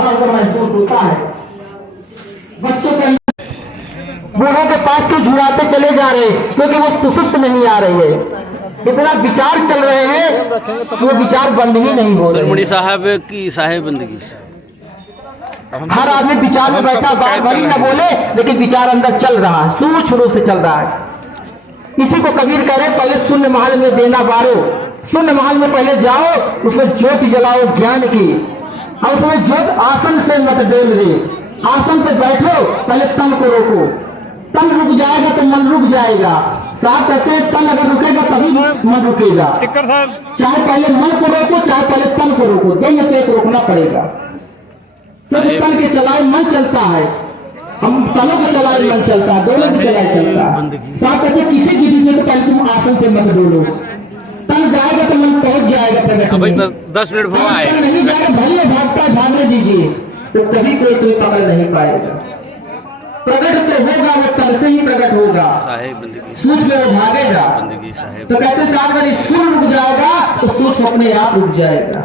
भरा हुआ महसूस होता है। बच्चों के बूढ़ों के पास तो झुराते चले जा रहे हैं क्योंकि वो सुसुप्त नहीं आ रही है। इतना विचार चल रहे हैं वो विचार बंद ही नहीं हो रहे। सरमुड़ी साहब की साहेब बंदगी हर आदमी विचार में बैठा, बात भरी न बोले लेकिन विचार अंदर चल रहा है, सूक्ष्म रूप से चल रहा है। इसी को कबीर कह रहे पहले शून्य महल में देना बारो। शून्य महल में पहले जाओ, उसमें ज्योति जलाओ ज्ञान की, और उसमें ज्योत आसन से मत डोल दे। आसन पे बैठो, पहले तन को रोको। तन रुक जाएगा तो मन रुक जाएगा। साहब कहते हैं तन अगर रुकेगा तभी मन रुकेगा। चाहे पहले मन को रोको, चाहे पहले तन को रोको, दोनों से एक रोकना पड़ेगा। क्योंकि तन के चलाए मन चलता है, हम तनों को चलाए मन चलता है, दोनों को चलाए चलता है। साहब कहते हैं किसी विधि से तो पहले तुम आसन से मत डोलो। तन जाएगा तो मन पहुंच जाएगा प्रगट में। 10 मिनट हुआ है, नहीं जाएगा भले भागता है, भागने दीजिए, तो कभी कोई पकड़ नहीं पाएगा। प्रकट तो होगा, वो तन से ही प्रकट होगा। सूक्ष्म में वो भागेगा। तो कहते साहब अगर स्थूल रुक जाएगा तो सूक्ष्म अपने आप रुक जाएगा।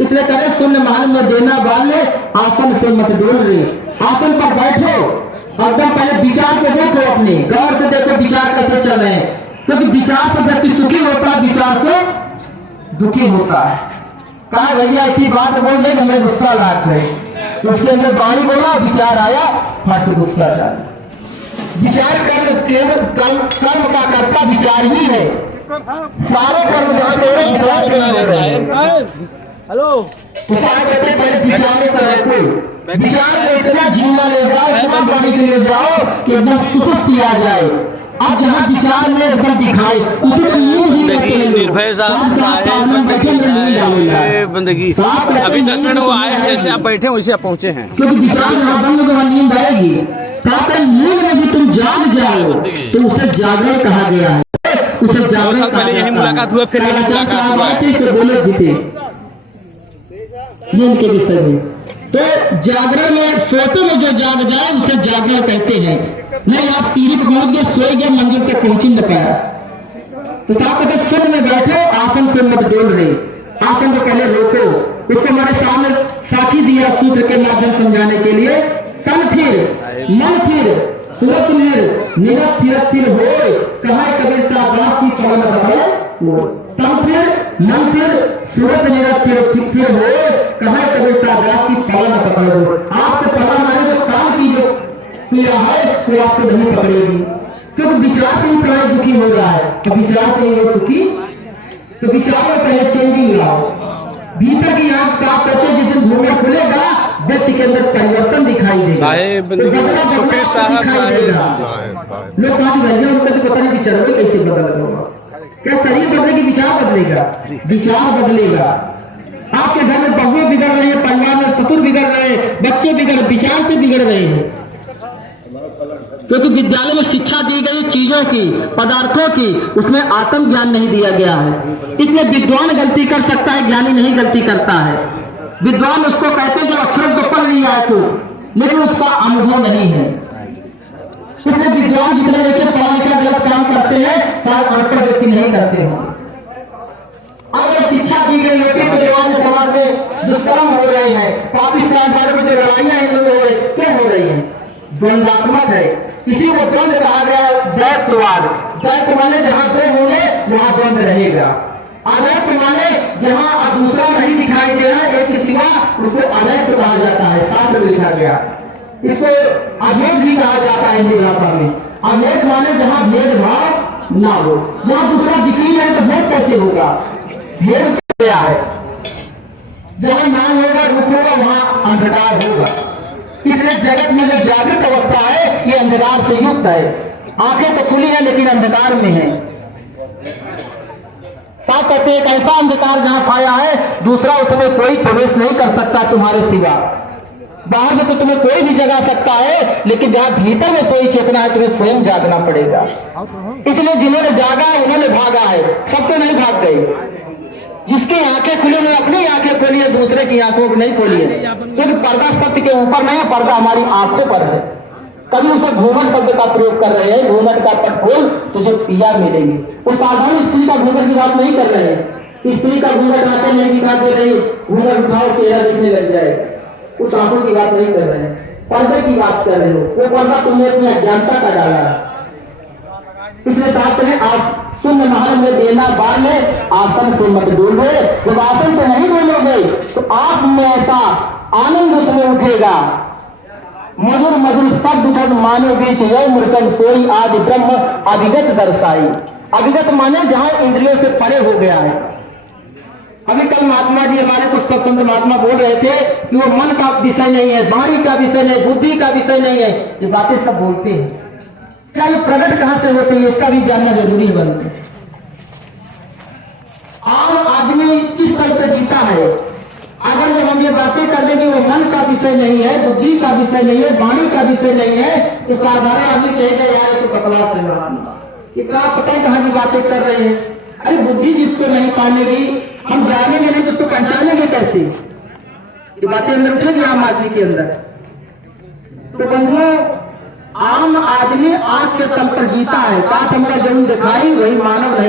इसलिए करें शून्य महल में देना बाले, आसन से मत डोल रे। आसन पर बैठो, एकदम पहले विचार को देखो, अपने गौर से देखो विचार कैसे चल रहे हैं। क्योंकि विचार पर व्यक्ति सुखी होता है, विचार से दुखी होता है। कहा भैया ऐसी बात बोल रहे हमें गुस्सा लाग रहे, उसके अंदर बाणी बोला, विचार आया, फट गुस्सा डाला। विचार कर्म का कर्ता विचार ही है। सारे कर्म विचार हेलो पहले विचार में विचार को इतना झीला ले जाओ, इतना पानी के ले जाओ कि एकदम सुसुप्ति आ जाए। अब जहाँ विचार में एकदम दिखाए निर्भय बंदगी। अभी 10 मिनट वो आए हैं, जैसे आप बैठे वैसे आप पहुँचे हैं। क्योंकि विचार जहाँ बंद होगा नींद आएगी। नींद में भी तुम जाग जाओ तो उसे जागरण कहा गया है। उसे जागरण पहले यही मुलाकात हुआ, फिर यही मुलाकात हुआ है। बोले जीते नींद के विषय में। तो जागरण में सोते में जो जाग जाए उसे जागरण कहते हैं। नहीं आप सीढ़ी पर पहुंच गए, सोए गए, मंजिल तक पहुंच ही न पाया। तो साहब कहते शून्य में बैठो, आसन से मत डोल रहे। आसन को पहले रोको। उसको हमारे सामने साखी दिया सूत्र के माध्यम समझाने के लिए। तन फिर मन फिर सूरत निरत फिर हो कहा कबीर का बात की चलन रहे। तन फिर मन फिर सूरत निरत फिर हो कहा कबीर का बात की पालन पकड़ो। आपके पला मारे जो काल की जो पीड़ा है वो आपको नहीं पकड़ेगी। क्योंकि विचार से ही प्राय दुखी हो रहा है, तो विचार से ही वो दुखी। तो विचार में पहले चेंजिंग लाओ। भीतर की आंख साफ करते जिस दिन घूमर खुलेगा व्यक्ति के अंदर परिवर्तन दिखाई देगा। लोग कहा भैया उनका तो पता नहीं विचार कैसे बदल होगा। क्या शरीर बदलेगी, विचार बदलेगा? विचार बदलेगा। आपके घर में बहुएं बिगड़ रहे हैं, परिवार में ससुर बिगड़ रहे हैं, बच्चे विचार से बिगड़ रहे हैं। क्योंकि विद्यालय में शिक्षा दी गई चीजों की, पदार्थों की, उसमें आत्म ज्ञान नहीं दिया गया है। इसलिए विद्वान गलती कर सकता है, ज्ञानी नहीं गलती करता है। विद्वान उसको कहते हैं जो अक्षर को पढ़ लिया है तो, लेकिन उसका अनुभव नहीं है। इसलिए विद्वान जितने लेके पढ़ा लिखा गलत काम करते हैं, शायद अनपढ़ व्यक्ति नहीं करते हैं। अगर शिक्षा दी गई होती तो जवान समाज में दुष्कर्म हो रहे हैं, पाकिस्तान भारत में जो लड़ाइयां क्यों हो रही है? द्वंद्वात्मक है। किसी को द्वंद्व कहा गया, द्वैतवाद। द्वैत माने जहाँ दो होंगे वहाँ द्वंद्व रहेगा। अद्वैत माने जहाँ अब दूसरा नहीं दिखाई दे रहा एक के सिवा, उसको अद्वैत कहा जाता है। शास्त्र में लिखा गया इसको अभेद भी कहा जाता है हिंदी भाषा में। अभेद माने जहाँ भेदभाव ना हो, जहाँ दूसरा दिख ही नहीं तो भेद कैसे होगा? भेद क्या है? जहाँ नाम होगा रूप होगा वहाँ अंधकार होगा। इसलिए जगत में जो जागृत अवस्था है ये अंधकार से युक्त है। आंखें तो खुली है लेकिन अंधकार में है। साथ कहते एक ऐसा अंधकार जहां छाया है दूसरा उसमें कोई प्रवेश नहीं कर सकता तुम्हारे सिवा। बाहर में तो तुम्हें कोई भी जगा सकता है, लेकिन जहां भीतर में कोई चेतना है तुम्हें स्वयं जागना पड़ेगा। इसलिए जिन्होंने जागा उन्होंने भागा है, सब तो नहीं भाग गए। जिसकी आंखें खुली उन्होंने अपनी आंखें खोली है, दूसरे की आंखों को नहीं खोली है। क्योंकि पर्दा सत्य के ऊपर नहीं है, पर्दा हमारी आंखों पर है। कभी उसे घूंघट शब्द का प्रयोग कर रहे हैं, घूंघट का पट खोल तुझे पिया मिलेगी। वो साधारण स्त्री का घूंघट की बात नहीं कर रहे हैं। स्त्री का घूंघट आके नहीं दिखा दे रही, घूंघट उठाओ चेहरा दिखने लग जाएगा। उस आंसू की बात नहीं कर रहे हैं, पर्दे की बात कर रहे हो। वो पर्दा तुमने अपनी अज्ञानता का डाला। इसलिए साथ में आप शून्य महल में देना बाल है, आसन से मत डोलो। जब आसन से नहीं डोलोगे तो आप में ऐसा आनंद उसमें उठेगा। मधुर मधुर शब्द धन मानो बीच ये मूर्तन कोई आदि ब्रह्म अभिगत दर्शाई। अभिगत माने जहां इंद्रियों से परे हो गया है। अभी कल महात्मा जी हमारे कुछ संत महात्मा बोल रहे थे कि वो मन का विषय नहीं है, वाणी का विषय नहीं, बुद्धि का विषय नहीं है। ये बातें सब बोलते हैं, क्या ये प्रकट कहां से होते हैं इसका भी जानना जरूरी बनता है। आम आदमी किस तल पे जीता है? अगर जब हम ये बातें कर दें कि वो मन का विषय नहीं है, बुद्धि का विषय नहीं है, वाणी का विषय नहीं है, तो साधारण आदमी कहेगा यार तो बकवास है महात्मा, ये क्या पता है कहां की बातें कर रहे हैं। अरे बुद्धि जिसको नहीं पानेगी, हम जानेंगे नहीं तो उसको पहचानेंगे कैसे? ये बातें अंदर उठेगी आम आदमी के अंदर। तो बंधुओं, आम आदमी आग के तल पर जीता है। काट हमका जरूर दिखाई, वही मानव नहीं।